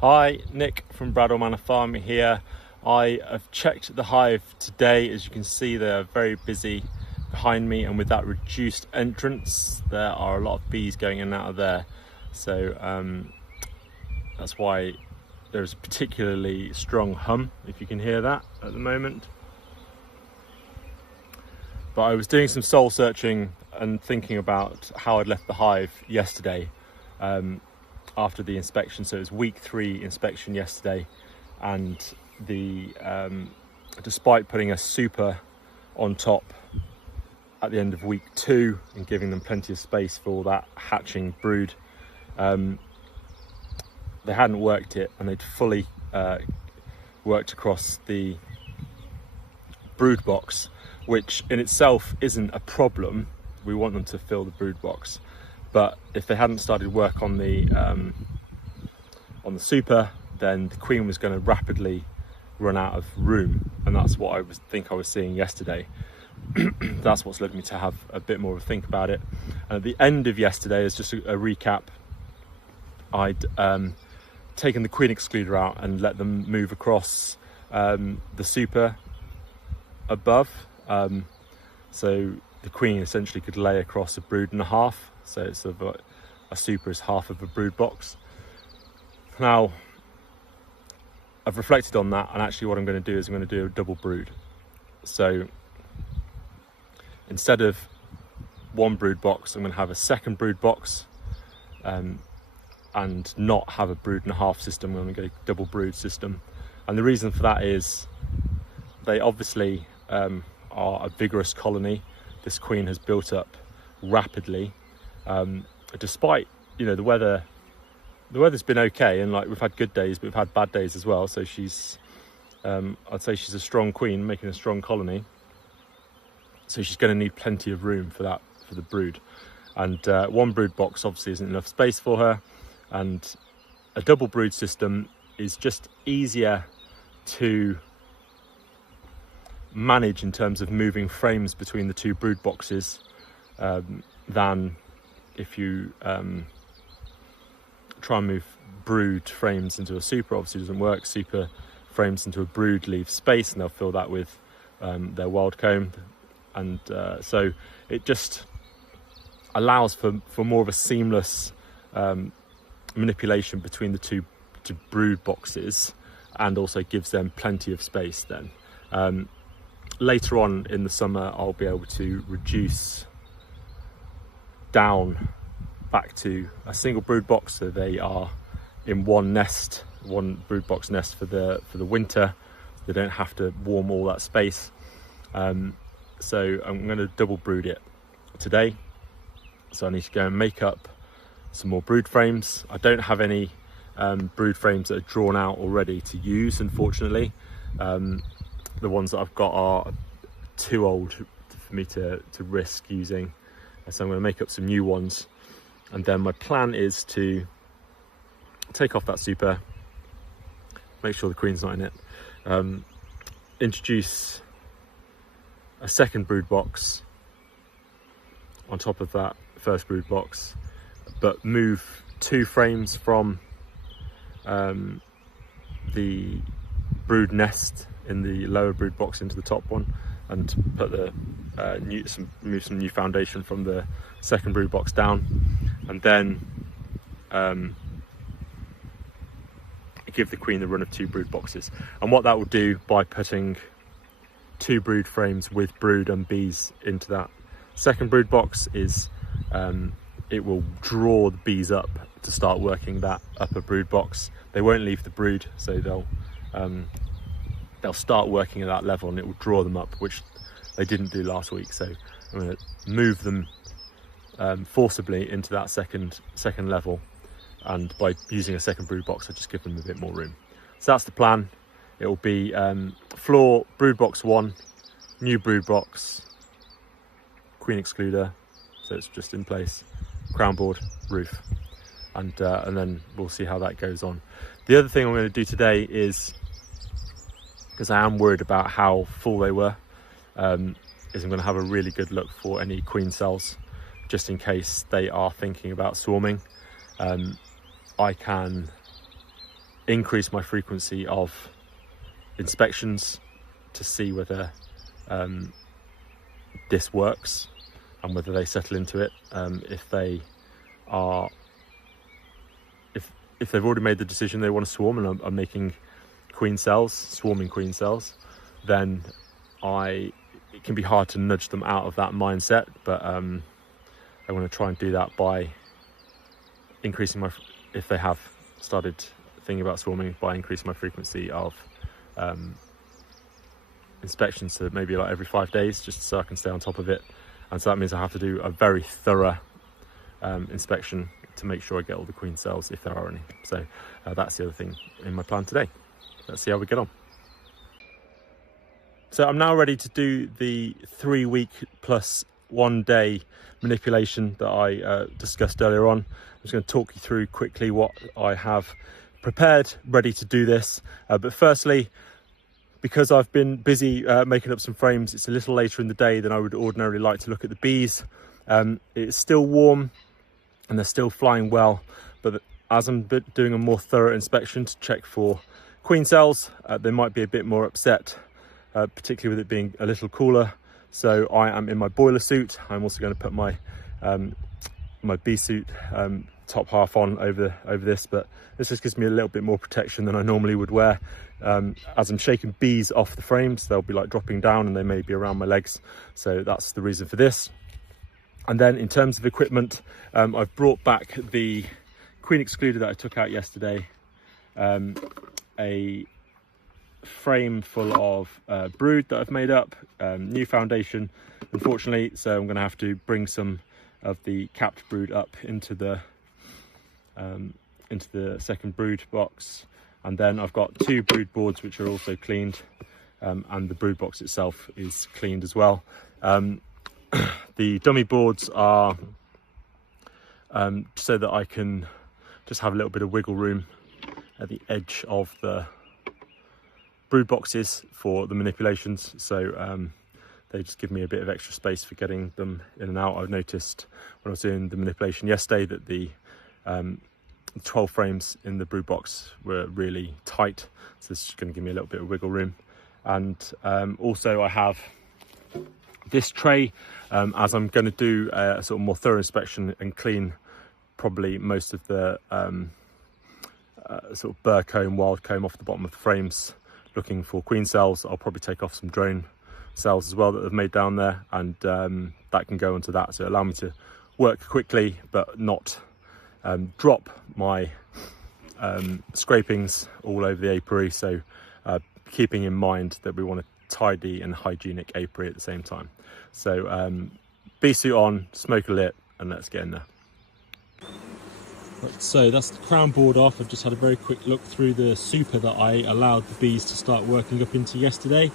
Hi, Nick from Bradwell Manor Farm here. I have checked the hive today. As you can see, they're very busy behind me, and with that reduced entrance, there are a lot of bees going in and out of there. So that's why there's a particularly strong hum, if you can hear that at the moment. But I was doing some soul searching and thinking about how I'd left the hive yesterday. After the inspection, so it was week 3 inspection yesterday, and the despite putting a super on top at the end of week 2 and giving them plenty of space for all that hatching brood, they hadn't worked it, and they'd fully worked across the brood box, which in itself isn't a problem. We want them to fill the brood box. But if they hadn't started work on the super, then the queen was going to rapidly run out of room, and that's what I was seeing yesterday. That's what's led me to have a bit more of a think about it. And at the end of yesterday, as just a recap, I'd taken the queen excluder out and let them move across the super above, so the queen essentially could lay across a brood and a half. So it's sort of a super is half of a brood box. Now, I've reflected on that, and actually what I'm going to do is I'm going to do a double brood. So instead of one brood box, I'm going to have a second brood box, and not have a brood and a half system. I'm going to go double brood system. And the reason for that is they obviously are a vigorous colony. This queen has built up rapidly. Despite, the weather's been okay, and like we've had good days, but we've had bad days as well. So she's, I'd say she's a strong queen, making a strong colony. So she's going to need plenty of room for the brood. And one brood box obviously isn't enough space for her, and a double brood system is just easier to manage in terms of moving frames between the two brood boxes than if you try and move brood frames into a super. Obviously doesn't work. Super frames into a brood leave space, and they'll fill that with their wild comb, and so it just allows for more of a seamless manipulation between the two brood boxes, and also gives them plenty of space then. Later on in the summer, I'll be able to reduce down back to a single brood box, so they are in one brood box nest for the winter. They don't have to warm all that space. So I'm going to double brood it today. So I need to go and make up some more brood frames. I don't have any brood frames that are drawn out already to use, unfortunately. The ones that I've got are too old for me to risk using. So I'm going to make up some new ones, and then my plan is to take off that super, make sure the queen's not in it, introduce a second brood box on top of that first brood box, but move 2 frames from the brood nest in the lower brood box into the top one, and put move some new foundation from the second brood box down, and then give the queen the run of 2 brood boxes. And what that will do by putting 2 brood frames with brood and bees into that second brood box is it will draw the bees up to start working that upper brood box. They won't leave the brood, so they'll start working at that level, and it will draw them up, which they didn't do last week. So I'm going to move them forcibly into that second level, and by using a second brood box, I just give them a bit more room. So that's the plan. It will be floor brood box 1, new brood box, queen excluder, so it's just in place, crown board, roof, and then we'll see how that goes on. The other thing I'm going to do today is, because I am worried about how full they were, is I'm going to have a really good look for any queen cells, just in case they are thinking about swarming. I can increase my frequency of inspections to see whether this works and whether they settle into it. If they've already made the decision they want to swarm and are making queen cells, swarming queen cells, then it can be hard to nudge them out of that mindset. But I want to try and do that by increasing if they have started thinking about swarming, by increasing my frequency of inspections to maybe like every 5 days, just so I can stay on top of it. And so that means I have to do a very thorough inspection to make sure I get all the queen cells, if there are any. So that's the other thing in my plan today. Let's see how we get on. So I'm now ready to do the 3 week plus 1 day manipulation that I discussed earlier on. I'm just going to talk you through quickly what I have prepared, ready to do this. But firstly, because I've been busy making up some frames, it's a little later in the day than I would ordinarily like to look at the bees. It's still warm and they're still flying well, but as I'm doing a more thorough inspection to check for queen cells, they might be a bit more upset, particularly with it being a little cooler. So I am in my boiler suit. I'm also going to put my my bee suit top half on over this, but this just gives me a little bit more protection than I normally would wear. As I'm shaking bees off the frames, they'll be like dropping down and they may be around my legs, so that's the reason for this. And then in terms of equipment, I've brought back the queen excluder that I took out yesterday, a frame full of brood that I've made up, new foundation unfortunately, so I'm going to have to bring some of the capped brood up into the second brood box. And then I've got 2 brood boards which are also cleaned, and the brood box itself is cleaned as well. The dummy boards are so that I can just have a little bit of wiggle room at the edge of the brood boxes for the manipulations, so they just give me a bit of extra space for getting them in and out. I've noticed when I was doing the manipulation yesterday that the 12 frames in the brood box were really tight, so this is going to give me a little bit of wiggle room. And also I have this tray, as I'm going to do a sort of more thorough inspection and clean probably most of the sort of burr comb, wild comb off the bottom of the frames looking for queen cells. I'll probably take off some drone cells as well that I've made down there, and that can go into that, so allow me to work quickly but not drop my scrapings all over the apiary. So keeping in mind that we want a tidy and hygienic apiary at the same time. So bee suit on, smoker lit, and let's get in there. Right, so that's the crown board off. I've just had a very quick look through the super that I allowed the bees to start working up into yesterday,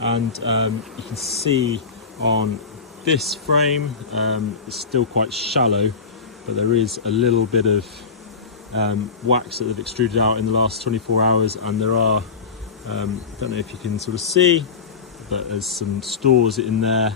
and you can see on this frame it's still quite shallow, but there is a little bit of wax that they've extruded out in the last 24 hours, and there are I don't know if you can sort of see, but there's some stores in there,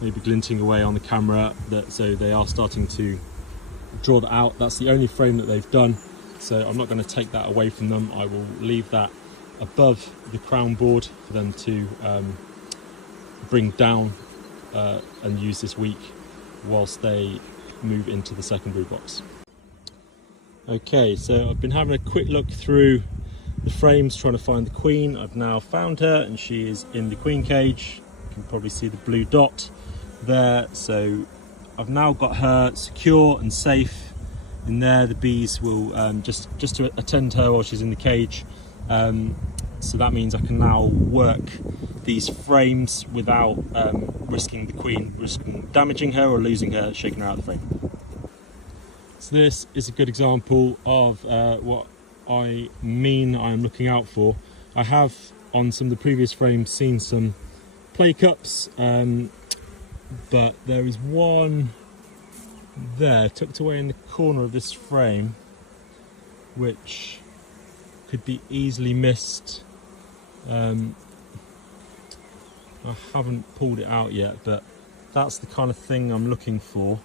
maybe glinting away on the camera, so they are starting to draw that out. That's the only frame that they've done, so I'm not going to take that away from them. I will leave that above the crown board for them to bring down and use this week whilst they move into the second brood box. Okay, so I've been having a quick look through the frames trying to find the queen. I've now found her and she is in the queen cage. You can probably see the blue dot there, so I've now got her secure and safe in there. The bees will just to attend her while she's in the cage, so that means I can now work these frames without risking damaging her or losing her, shaking her out of the frame. So this is a good example of what I'm looking out for. I have on some of the previous frames seen some play cups, but there is one there tucked away in the corner of this frame which could be easily missed. I haven't pulled it out yet, but that's the kind of thing I'm looking for.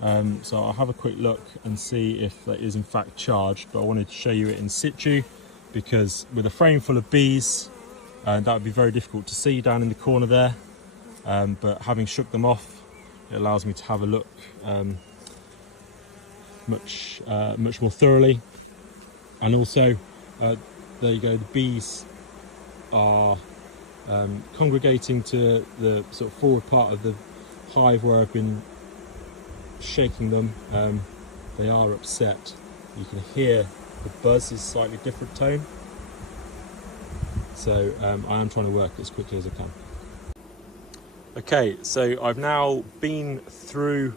So I'll have a quick look and see if that is in fact charged, but I wanted to show you it in situ, because with a frame full of bees, that would be very difficult to see down in the corner there, but having shook them off, it allows me to have a look much more thoroughly. And also, there you go, the bees are congregating to the sort of forward part of the hive where I've been shaking them. They are upset. You can hear the buzz is slightly different tone. So I am trying to work as quickly as I can. Okay, so I've now been through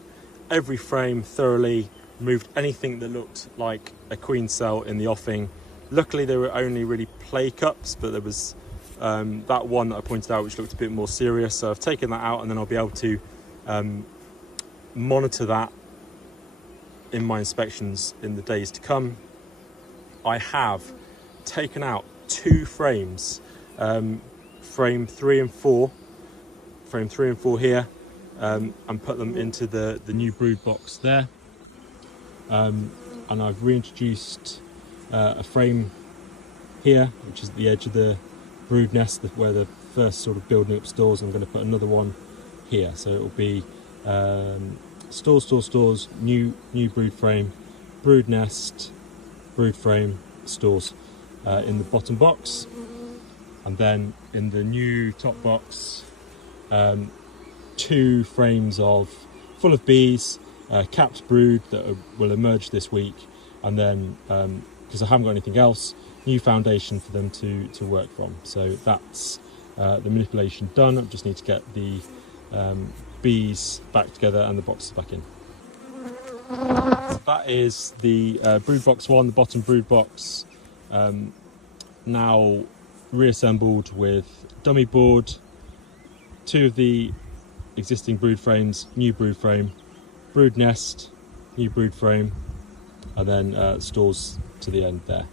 every frame thoroughly, removed anything that looked like a queen cell in the offing. Luckily there were only really play cups, but there was that one that I pointed out which looked a bit more serious, so I've taken that out, and then I'll be able to monitor that in my inspections in the days to come. I have taken out 2 frames, frame 3 and 4 here, and put them into the new brood box there, and I've reintroduced a frame here, which is at the edge of the brood nest where the first sort of building up stores. I'm going to put another one here, so it will be stores, new brood frame, brood nest, brood frame, stores in the bottom box, and then in the new top box 2 frames full of bees, capped brood that will emerge this week, and then because I haven't got anything else, new foundation for them to work from. So that's the manipulation done. I just need to get the bees back together and the boxes back in. So that is the brood box 1, the bottom brood box, now reassembled with dummy board, 2 of the existing brood frames, new brood frame, brood nest, new brood frame, and then stores to the end there.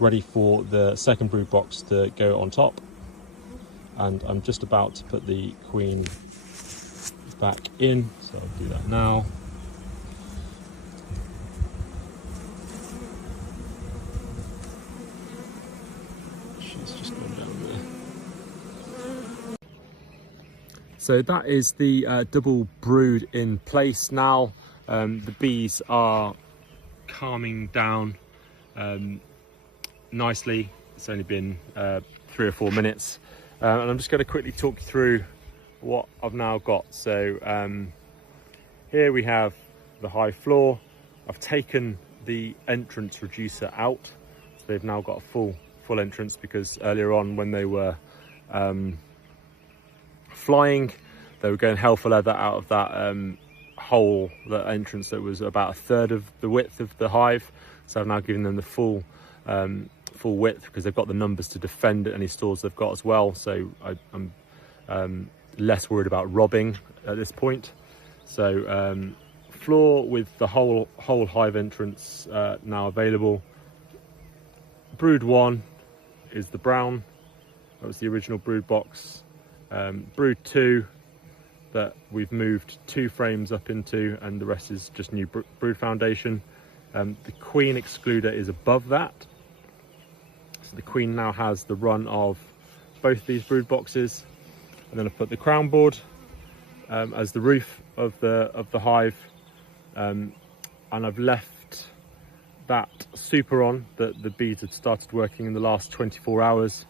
Ready for the second brood box to go on top, and I'm just about to put the queen back in, so I'll do that now. She's just gone down there. So that is the double brood in place now. The bees are calming down nicely. It's only been 3 or 4 minutes, and I'm just going to quickly talk you through what I've now got. So here we have the hive floor. I've taken the entrance reducer out, so they've now got a full entrance, because earlier on when they were flying, they were going hell for leather out of that hole, that entrance that was about 1/3 of the width of the hive. So I've now given them the full width, because they've got the numbers to defend any stores they've got as well. So I'm less worried about robbing at this point. So floor with the whole hive entrance now available. Brood 1 is the brown. That was the original brood box. Brood 2 that we've moved 2 frames up into, and the rest is just new brood foundation. The queen excluder is above that, so the queen now has the run of both these brood boxes. And then I've put the crown board as the roof of the hive, and I've left that super on that the bees had started working in the last 24 hours,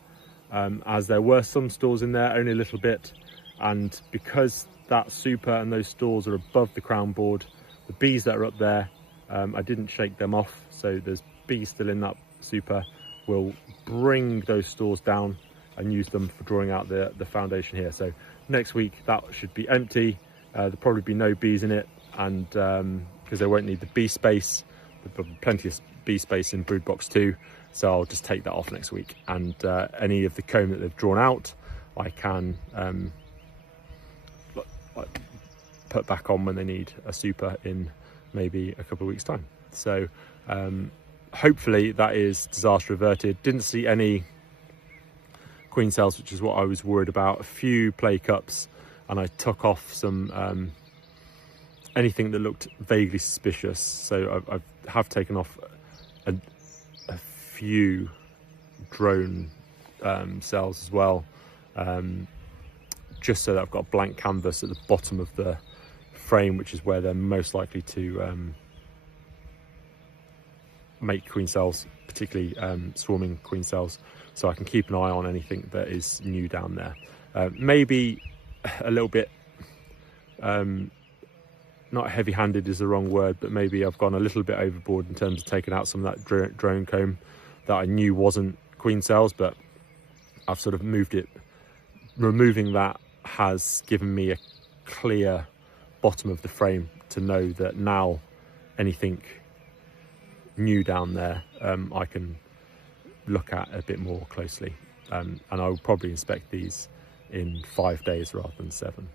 as there were some stores in there, only a little bit, and because that super and those stores are above the crown board, the bees that are up there, I didn't shake them off, so there's bees still in that super. We'll bring those stores down and use them for drawing out the foundation here. So next week that should be empty. There'll probably be no bees in it, and because they won't need the bee space. There'll be plenty of bee space in brood box 2, so I'll just take that off next week, and any of the comb that they've drawn out I can put back on when they need a super in maybe a couple of weeks time. So hopefully that is disaster averted. Didn't see any queen cells, which is what I was worried about. A few play cups, and I took off some anything that looked vaguely suspicious. So I have taken off a few drone cells as well, just so that I've got a blank canvas at the bottom of the frame, which is where they're most likely to make queen cells, particularly swarming queen cells, so I can keep an eye on anything that is new down there. Maybe a little bit, not heavy-handed is the wrong word, but maybe I've gone a little bit overboard in terms of taking out some of that drone comb that I knew wasn't queen cells, but I've sort of moved it. Removing that has given me a clear bottom of the frame to know that now anything new down there I can look at a bit more closely, and I will probably inspect these in 5 days rather than 7.